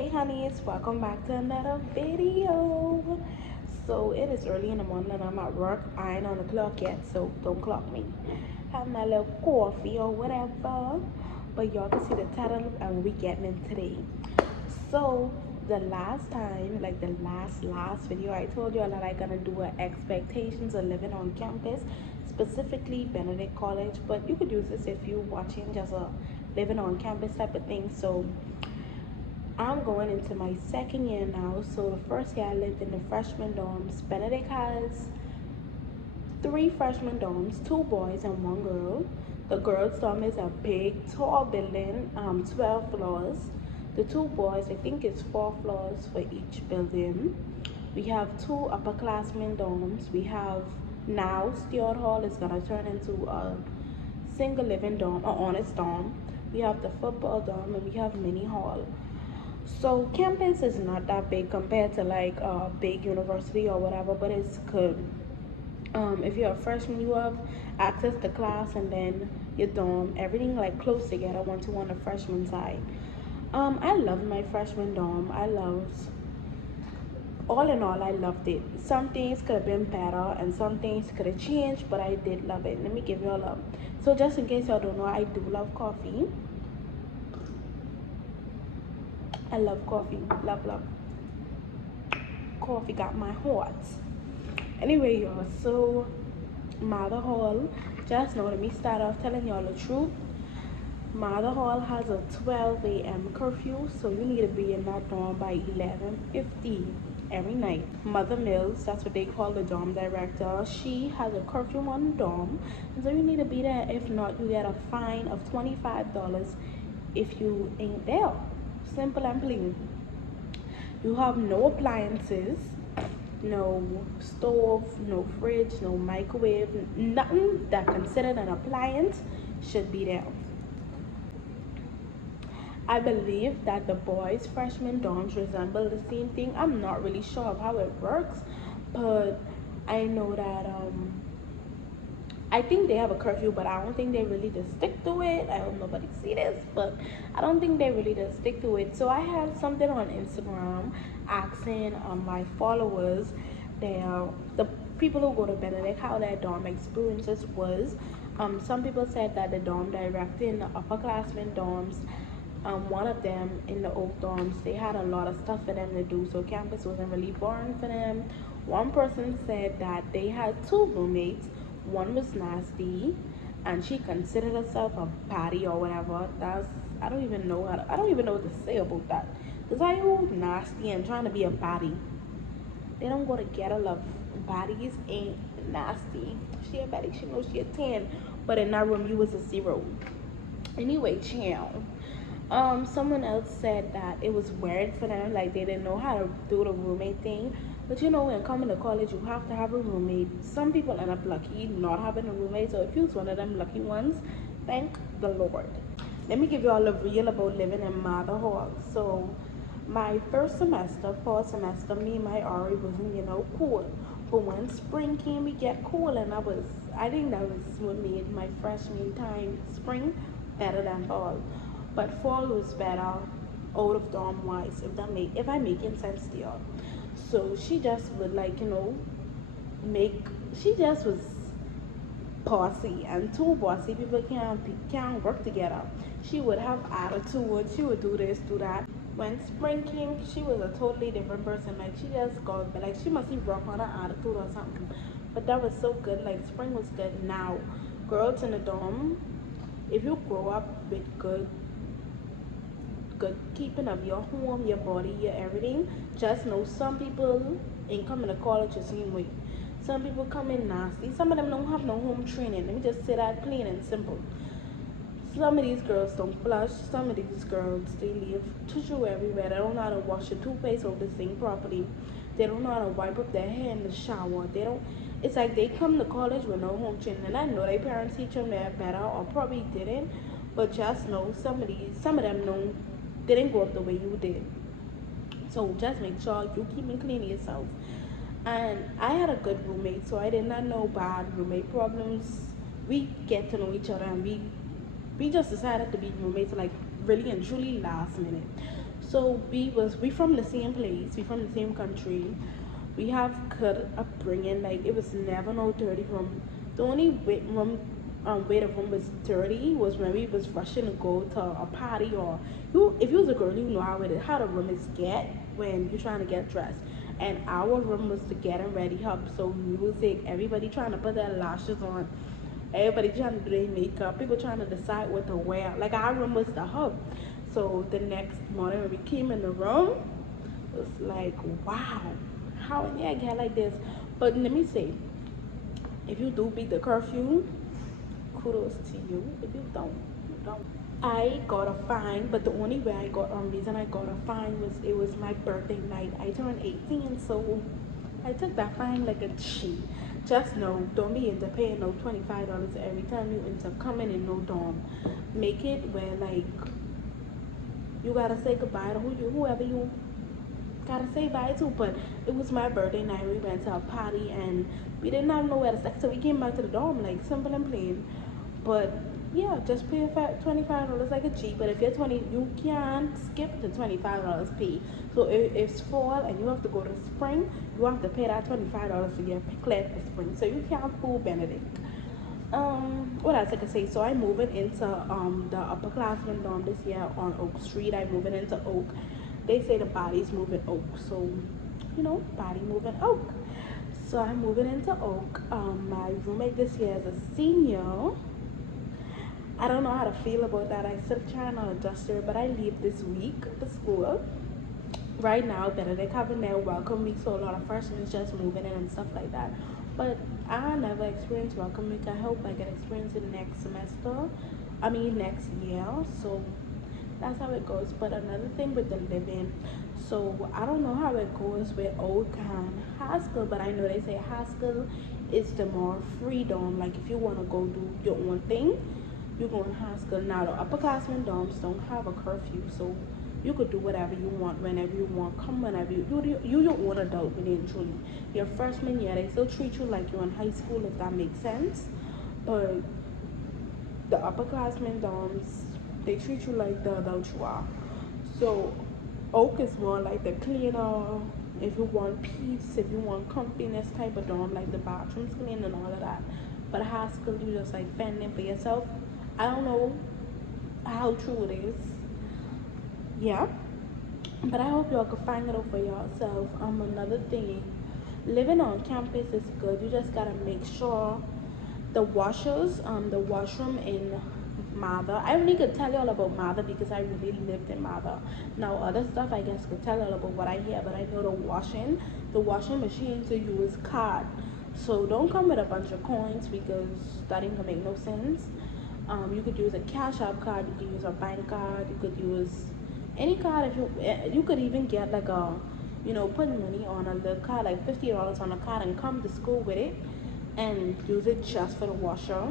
Hey honeys, welcome back to another video. So it is early in the morning and I'm at work. I ain't on the clock yet, so don't clock me. Have my little coffee or whatever. But y'all can see the title and what we getting in today. So the last time, like the last video, I told y'all that I gonna do a expectations of living on campus, specifically Benedict College. But you could use this if you're watching just a living on campus type of thing. So I'm going into my second year now. So the first year I lived in the freshman dorms. Benedict has 3 freshman dorms, 2 boys and 1 girl. The girls' dorm is a big, tall building, 12 floors. The 2 boys, I think it's 4 floors for each building. We have 2 upperclassmen dorms. We have now Stewart Hall is gonna turn into a single living dorm, or honest dorm. We have the football dorm and we have mini hall. So campus is not that big compared to like a big university or whatever, but it's good. If you're a freshman, you have access to class and then your dorm, everything like close together, 1-to-1 the freshman side. I love my freshman dorm. All in all, I loved it. Some things could have been better and some things could have changed, but I did love it. Let me give y'all a, so just in case y'all don't know, I do love coffee. I love coffee. Love. Coffee got my heart. Anyway, y'all, so Mother Hall, just know, let me start off telling y'all the truth. Mother Hall has a 12 a.m. curfew, so you need to be in that dorm by 11:50 every night. Mother Mills, that's what they call the dorm director, she has a curfew on the dorm, and so you need to be there. If not, you get a fine of $25 if you ain't there. Simple and plain. You have no appliances, no stove, no fridge, no microwave, nothing that considered an appliance should be there. I believe that the boys' freshman dorms resemble the same thing. I'm not really sure of how it works, but I know that I think they have a curfew, but I don't think they really just stick to it. I hope nobody see this, but I don't think they really just stick to it. So I had something on Instagram asking my followers, the people who go to Benedict, how their dorm experiences was. Some people said that the dorm director in the upperclassmen dorms, one of them in the oak dorms, they had a lot of stuff for them to do, so campus wasn't really boring for them. One person said that they had 2 roommates. One was nasty and she considered herself a baddie or whatever. That's, I don't even know what to say about that. Cause I you nasty and trying to be a baddie, they don't go together. Love, baddies ain't nasty. She a baddie, she knows she a 10, but in that room you was a 0. Anyway, chill. Someone else said that it was weird for them, like they didn't know how to do the roommate thing. But you know, when coming to college, you have to have a roommate. Some people end up lucky not having a roommate, so if you was one of them lucky ones, thank the Lord. Let me give you all a reel about living in Mother Hall. So, my first semester, fall semester, me and my Ari wasn't, cool. But when spring came, we get cool, and I think that was what made my freshman time spring better than fall. But fall was better out of dorm wise, if I'm making sense to y'all. So she just would like, make she just was bossy, and 2 bossy people can't work together. She would have attitude, she would do this, do that. When spring came, she was a totally different person. Like she just got, like she must be rough on her attitude or something. But that was so good. Like spring was good. Now, girls in the dorm, if you grow up with good keeping of your home, your body, your everything, just know some people ain't coming to college the same way. Some people come in nasty. Some of them don't have no home training. Let me just say that plain and simple. Some of these girls don't flush. Some of these girls, they leave tissue everywhere. They don't know how to wash the toothpaste or the sink properly. They don't know how to wipe up their hair in the shower. They don't. It's like they come to college with no home training. And I know their parents teach them that better, or probably didn't. But just know some of them know didn't grow up the way you did. So just make sure you keep it clean yourself. And I had a good roommate, so I did not know bad roommate problems. We get to know each other, and we just decided to be roommates like really and truly last minute. So we from the same place, we from the same country. We have good upbringing. Like it was never no dirty room. The only way the room was dirty was when we was rushing to go to a party, or you if you was a girl you know how the room is get when you're trying to get dressed. And our room was the getting ready hub. So music, everybody trying to put their lashes on, everybody trying to do their makeup, people trying to decide what to wear. Like our room was the hub. So the next morning when we came in the room, it was like, wow, how in the get like this? But let me say, if you do beat the curfew, kudos to you. If you don't, you don't. I got a fine, but the only way I got reason I got a fine was it was my birthday night. I turned 18, so I took that fine like a G. Just know, don't be into paying no $25 every time you into coming in no dorm. Make it where like you gotta say goodbye to whoever you gotta say bye to. But it was my birthday night. We went to a party and we didn't have nowhere to stay, so we came back to the dorm like simple and plain. But yeah, just pay $25 like a G. But if you're 20, you can't skip the $25 pay. So if it's fall and you have to go to spring, you have to pay that $25 to get cleared for spring. So you can't fool Benedict. What else I could say? So I'm moving into the upperclassmen dorm this year on Oak Street. I'm moving into Oak. They say the body's moving Oak, so body moving Oak. So I'm moving into Oak. My roommate this year is a senior. I don't know how to feel about that. I still trying to adjust her, but I leave this week to school. Right now, Benedict having their welcome week, so a lot of freshmen just moving in and stuff like that. But I never experienced welcome week. I hope I can experience it next semester. I mean next year. So that's how it goes. But another thing with the living, so I don't know how it goes with Oak and high school, but I know they say high school is the more freedom. Like if you want to go do your own thing, you go in high school. Now the upperclassmen dorms don't have a curfew, so you could do whatever you want whenever you want. Come whenever you your own adult, really and truly. Your freshman year, they still treat you like you're in high school, if that makes sense. But the upperclassmen dorms, they treat you like the adult you are. So Oak is more like the cleaner. If you want peace, if you want comfiness type of dorm, like the bathrooms clean and all of that. But high school, you just like fending for yourself. I don't know how true it is. Yeah, but I hope y'all can find it out for yourself. Another thing, living on campus is good. You just gotta make sure the washers, the washroom in Mather. I really could tell y'all about Mather because I really lived in Mather. Now other stuff I guess could tell y'all about what I hear, but I know the washing machine to use card. So don't come with a bunch of coins because that ain't gonna make no sense. You could use a cash app card, you could use a bank card, you could use any card. If you could even get like a put money on a little card, like $50 on a card, and come to school with it and use it just for the washer.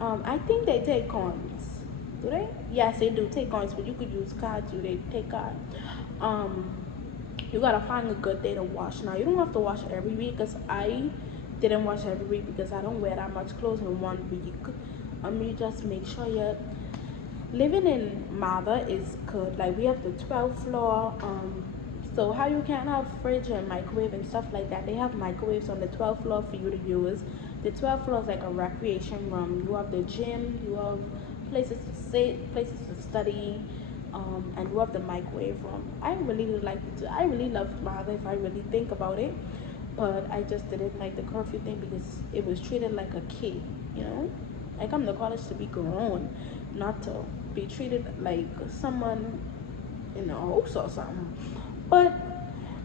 I think they take coins. Do they? Yes, they do take coins, but you could use cards too. They take cards. Um, you gotta find a good day to wash. Now you don't have to wash every week, cause I didn't wash every week because I don't wear that much clothes in 1 week. You just make sure you're living in Mather is good. Like we have the 12th floor. So how you can have fridge and microwave and stuff like that. They have microwaves on the 12th floor for you to use. The 12th floor is like a recreation room. You have the gym. You have places to sit, places to study, and you have the microwave room. I really like it. I really love Mather if I really think about it. But I just didn't like the curfew thing because it was treated like a kid. You know, I come to college to be grown, not to be treated like someone in a house or something. But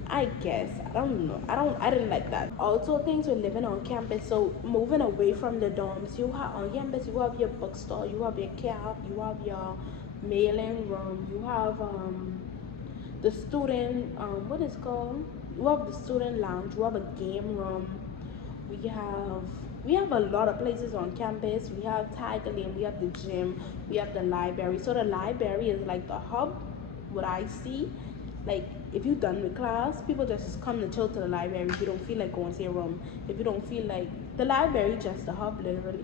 I guess I didn't like that. Also things with living on campus, so moving away from the dorms, you have on campus you have your bookstore, you have your cab, you have your mailing room, you have the student what is called, you have the student lounge, you have a game room, we have we have a lot of places on campus. We have Tiger Lane, we have the gym, we have the library. So the library is like the hub, what I see. Like if you're done with class, people just come to chill to the library. If you don't feel like going to your room, if you don't feel like, the library just the hub literally.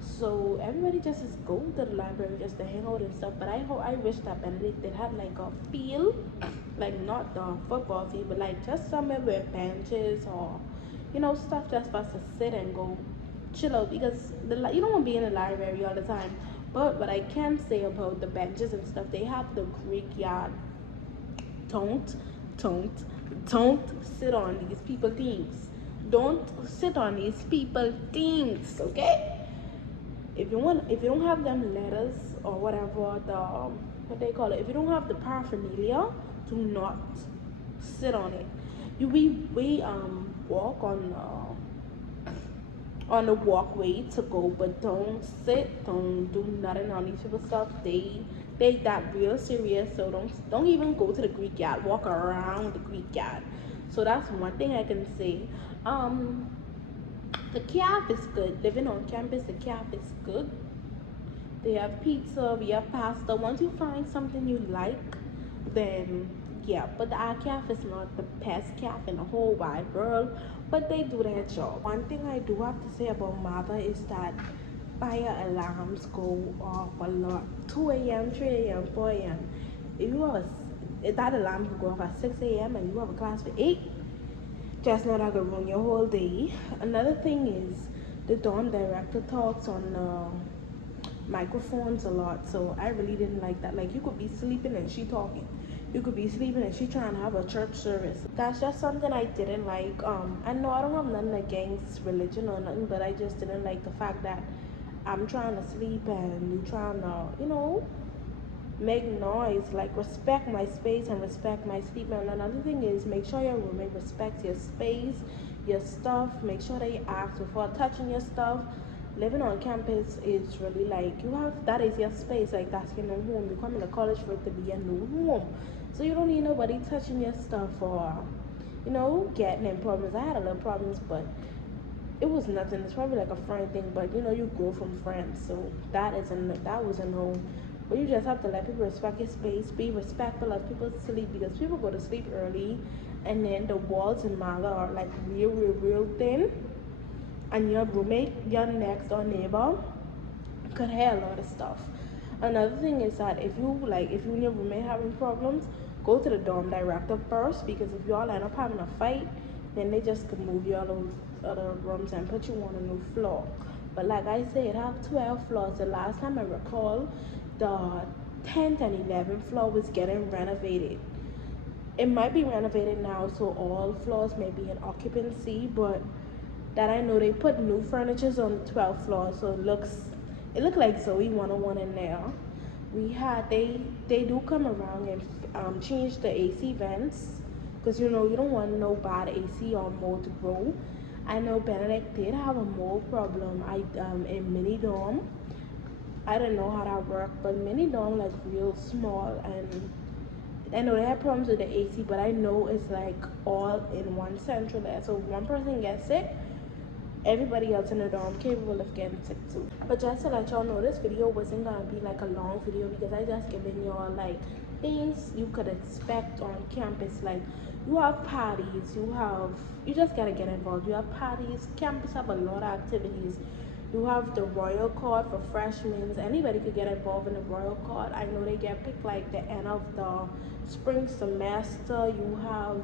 So everybody just is going to the library just to hang out and stuff. But I wish that Benedict did have like a field, like not the football field, but like just somewhere with benches or stuff just for us to sit and go chill out, because you don't want to be in the library all the time. But what I can say about the benches and stuff, they have the Greek yard. Don't, don't, don't sit on these people things. Don't sit on these people things, okay? If you don't have them letters or whatever, the what they call it, if you don't have the paraphernalia, do not sit on it. We walk on the walkway to go, but don't sit, don't do nothing on these people's stuff. They that real serious, so don't even go to the Greek yard. Walk around the Greek yard. So that's one thing I can say. Um, the cafe is good. Living on campus, the cafe is good. They have pizza, we have pasta. Once you find something you like, then yeah. But the cafe is not the best cafe in the whole wide world, but they do their job. One thing I do have to say about Mother is that fire alarms go off a lot. 2 a.m., 3 a.m., 4 a.m. If that alarm could go off at 6 a.m. and you have a class for 8, just know that could ruin your whole day. Another thing is the dorm director talks on microphones a lot, so I really didn't like that. Like, you could be sleeping and she talking, you could be sleeping and she trying to have a church service. That's just something I didn't like. I know I don't have nothing against religion or nothing, but I just didn't like the fact that I'm trying to sleep and you trying to make noise. Like, respect my space and respect my sleep. And another thing is, make sure your roommate respects your space, your stuff. Make sure that you ask before touching your stuff. Living on campus is really like, that is your space. Like, that's your new home. You come into college for it to be your new home, so you don't need nobody touching your stuff or getting in problems. I had a little problems, but it was nothing. It's probably like a friend thing, but you grow from friends, so that was a no. But you just have to let people respect your space, be respectful of people's sleep, because people go to sleep early, and then the walls in Mala are like real, real, real thin, and your roommate, your next door neighbor, could hear a lot of stuff. Another thing is that if you and your roommate having problems, go to the dorm director first, because if y'all end up having a fight, then they just could move you all those other rooms and put you on a new floor. But like I said, I have 12 floors. The last time I recall, the 10th and 11th floor was getting renovated. It might be renovated now, so all floors may be in occupancy, but that I know they put new furnitures on the 12th floor, so it looked like Zoe 101 in there. They do come around and change the AC vents, because you don't want no bad AC or mold to grow. I know Benedict did have a mold problem. In mini dorm, I don't know how that worked, but mini dorm like real small, and I know they have problems with the AC, but I know it's like all in one central there. So if one person gets sick, everybody else in the dorm capable of getting sick too. But just to let y'all know, this video wasn't gonna be like a long video, because I just given y'all like things you could expect on campus. Like, you have parties, you just gotta get involved. You have parties, campus have a lot of activities. You have the royal court for freshmen. Anybody could get involved in the royal court. I know they get picked like the end of the spring semester. You have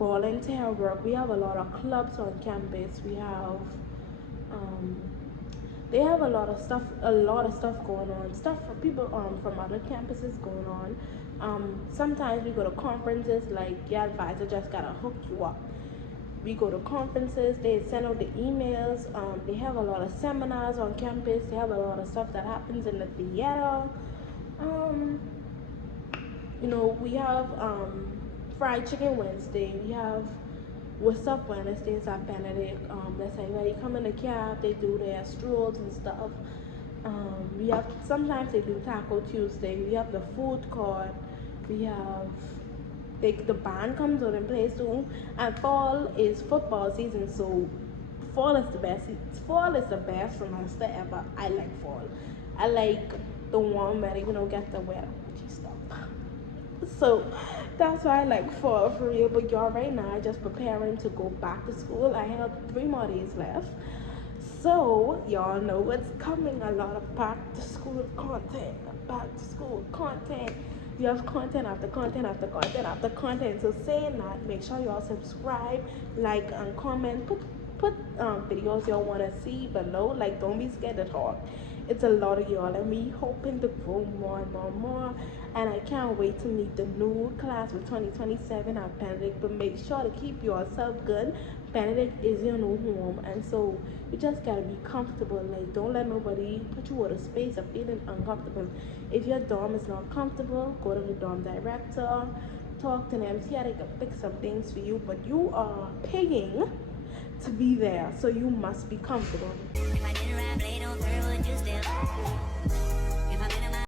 volunteer work. We have a lot of clubs on campus. We have they have a lot of stuff going on, stuff for people from other campuses going on. Sometimes we go to conferences, like your advisor just gotta hook you up. We go to conferences, they send out the emails. They have a lot of seminars on campus. They have a lot of stuff that happens in the theater. We have fried chicken Wednesday. We have what's up Wednesdays at Benedict. That's everybody come in the cab. They do their strolls and stuff. We have sometimes they do Taco Tuesday. We have the food court. We have the band comes out and plays too. And fall is football season, so fall is the best. Fall is the best semester ever. I like fall. I like the warm weather. Get the weather stuff. So that's why I like fall for real. But y'all, right now I just preparing to go back to school. I have 3 more days left, So y'all know what's coming. A lot of back to school content. Back to school content. You have content after content after content after content. So saying that, make sure y'all subscribe, like, and comment. Put videos y'all want to see below. Like, don't be scared to talk. It's a lot of y'all, and we hoping to grow more and more and more. And I can't wait to meet the new class with 2027 at Benedict. But make sure to keep yourself good. Benedict is your new home, and so you just gotta be comfortable. Like, don't let nobody put you out of space of feeling uncomfortable. If your dorm is not comfortable, go to the dorm director, talk to them, see how they can fix some things for you. But you are paying to be there, so you must be comfortable. If I didn't rap late on third, would you still?